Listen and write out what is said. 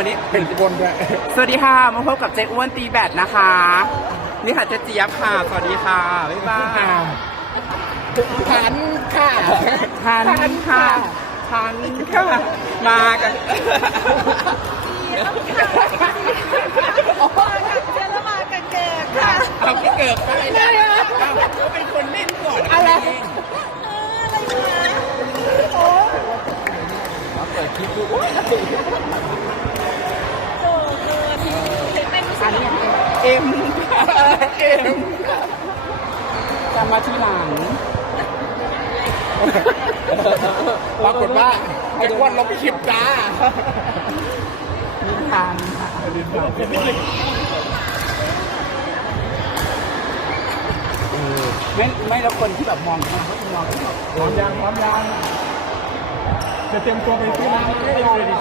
วันนี้เป็นคนด้วยสวัสดีค่ะ มาพบกับเจ๊อ้วนตีแบตนะคะ นี่ค่ะเจ๊เจี๊ยบค่ะ สวัสดีค่ะ บ๊ายบายทันค่ะทันค่ะทันค่ะ มากันเจรมากันเกิดค่ะเอาพี่เกิดไปนะเอาเขาเป็นคนเล่นก่อนอะไรเองเอออะไรมาโอ้เปิดคลิปดู โหเกินเห็นเป็นรู้สึกแบบ เอ็มเอ็มจำมาทีหลังปรากฏว่าไอ้ควันลบคลิปจ้านิทานค่ะไม่ไม่แล้วคนที่แบบมองมาเขาจะมองแบบพร้อมยังพร้อมยังจะเตรียมตัวไปซื้อน้ำให้เราเลยดิ